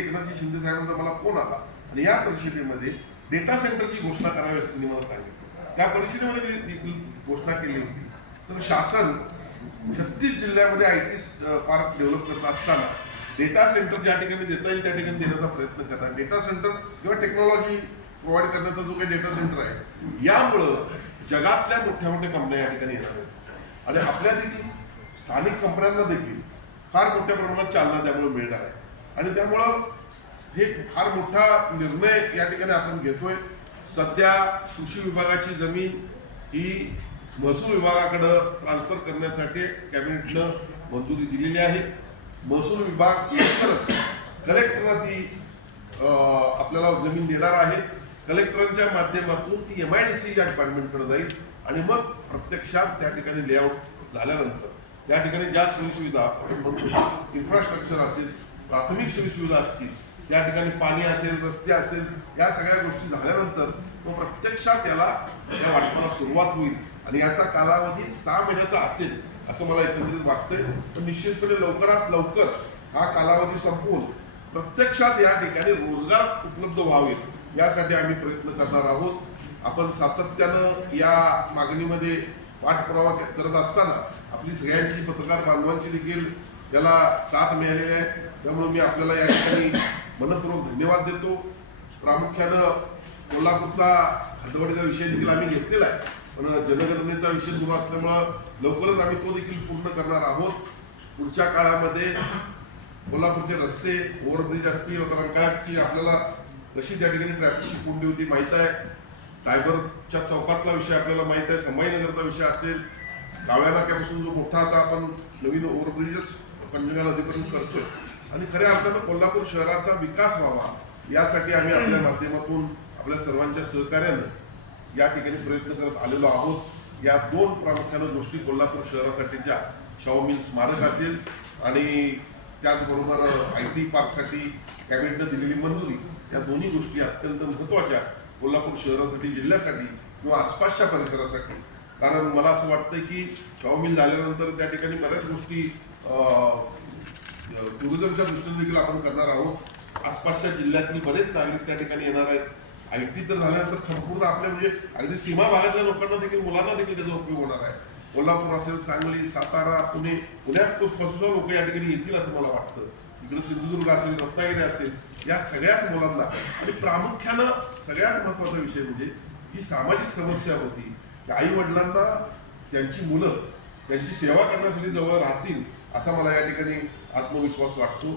एकनाथ शिंदे साहेबांचा मला फोन आला आणि या परिषदेमध्ये डेटा सेंटरची घोषणा करावी असं त्यांनी मला सांगितलं. या परिषदेमध्ये देखील घोषणा केली होती. तर शासन 36 जिल्ह्यामध्ये IT पार्क डेव्हलप करत असताना डेटा सेंटर ज्या ठिकाणी देता येईल त्या ठिकाणी देण्याचा प्रयत्न करतात. डेटा सेंटर किंवा टेक्नॉलॉजी प्रोव्हाइड करण्याचा जो काही डेटा सेंटर आहे, यामुळं जगातल्या मोठ्या मोठ्या कंपन्या या ठिकाणी येणार आहेत आणि आपल्या देखील स्थानिक कंपन्यांना देखील फार मोठ्या प्रमाणात चालना त्यामुळे मिळणार आहे. आणि त्यामुळं हे फार मोठा निर्णय या ठिकाणी आपण घेतोय. सध्या कृषी विभागाची जमीन ही महसूल विभागाकडे ट्रान्सफर करण्यासाठी कॅबिनेटनं मंजुरी दिलेली आहे. महसूल विभाग एकत्रच कलेक्टरला ती आपल्याला जमीन देणार आहे. कलेक्टरांच्या माध्यमातून ती MIDC या डिपार्टमेंटकडे जाईल आणि मग प्रत्यक्षात त्या ठिकाणी लेआउट झाल्यानंतर या ठिकाणी ज्या सोयीसुविधा इन्फ्रास्ट्रक्चर असेल, प्राथमिक सोयीसुविधा असतील, या ठिकाणी पाणी असेल, रस्ते असेल, या सगळ्या गोष्टी झाल्यानंतर तो प्रत्यक्षात याला त्या वाटपाला सुरुवात होईल आणि याचा कालावधी 6 महिन्याचा असेल असं मला एकंदरीत वाटतंय. तर निश्चितपणे लवकरात लवकर हा कालावधी संपवून प्रत्यक्षात या ठिकाणी रोजगार उपलब्ध व्हावे यासाठी आम्ही प्रयत्न करणार आहोत. आपण सातत्यानं या मागणीमध्ये पाठपुरावा करत असताना आपली सगळ्यांची पत्रकार बांधवांची देखील याला साथ मिळालेली आहे. त्यामुळे मी आपल्याला या ठिकाणी मनपूर्वक धन्यवाद देतो. प्रामुख्यानं कोल्हापूरचा हद्दवाढीचा विषय देखील आम्ही घेतलेला आहे, पण जनगणनेचा विषय सुरू असल्यामुळं लवकरच आम्ही तो देखील पूर्ण करणार आहोत. पुढच्या काळामध्ये कोल्हापूरचे रस्ते, ओव्हरब्रिज असतील, रंकाळ्याची आपल्याला कशी त्या ठिकाणी ट्रॅफिकची कोंडी होती माहीत आहे. सायबरच्या चौकातला विषय आपल्याला माहीत आहे. संभाजीनगरचा विषय असेल, डाव्या नाक्यापासून जो मोठा आता आपण नवीन ओव्हरब्रिजच पंचगंगा नदीपर्यंत करतोय आणि खऱ्या अर्थानं कोल्हापूर शहराचा विकास व्हावा यासाठी आम्ही आपल्या माध्यमातून आपल्या सर्वांच्या सहकार्यानं या ठिकाणी प्रयत्न करत आलेलो आहोत. या 2 प्रामुख्यानं गोष्टी कोल्हापूर शहरासाठीच्या शाहू मिल स्मारक असेल आणि त्याचबरोबर IT पार्कसाठी कॅबिनेटनं दिलेली मंजुरी, या दोन्ही गोष्टी अत्यंत महत्त्वाच्या कोल्हापूर शहरासाठी, जिल्ह्यासाठी किंवा आसपासच्या परिसरासाठी. कारण मला असं वाटतं की शाहू मिल झाल्यानंतर त्या ठिकाणी बऱ्याच गोष्टी टुरिझमच्या दृष्टीने देखील आपण करणार आहोत. आसपासच्या जिल्ह्यातील बरेच नागरिक त्या ठिकाणी येणार आहेत. IT तर झाल्यानंतर संपूर्ण आपल्या म्हणजे अगदी सीमा भागातल्या लोकांना देखील, मुलांना देखील त्याचा उपयोग होणार आहे. कोल्हापूर असेल, सांगली, सातारा, पुण्यापासून लोक या ठिकाणी येतील असं मला वाटतं. इकडे सिंधुदुर्ग असेल, रत्नागिरी असेल, या सगळ्याच मुलांना आणि प्रामुख्यानं सगळ्यात महत्त्वाचा विषय म्हणजे ही सामाजिक समस्या होती की आई वडिलांना त्यांची मुलं त्यांची सेवा करण्यासाठी जवळ राहतील असा मला या ठिकाणी आत्मविश्वास वाटतो.